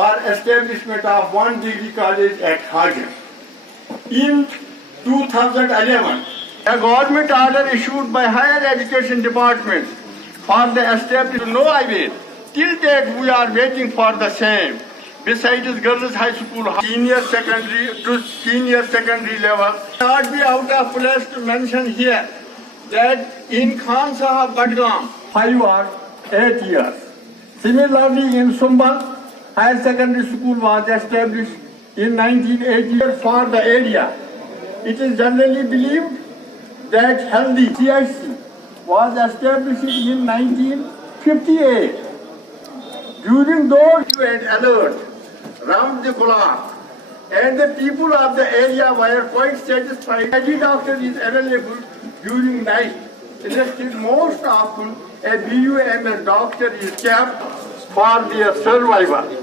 for establishment of one degree college at Hagen. In 2011, a government order issued by Higher Education Department for the establishment no highway. Till date, we are waiting for the same. Besides girls' high school, senior secondary level. Not be out of place to mention here that in Khan Sahab Badgam, 5 or 8 years. Similarly, in Sumbal, higher secondary school was established in 1980 for the area. It is generally believed that healthy CIC was established in 1958. During those you had alert round the clock, and the people of the area were quite satisfied. A doctor is available during night. Instead, most often a BUMS doctor is kept for their survival.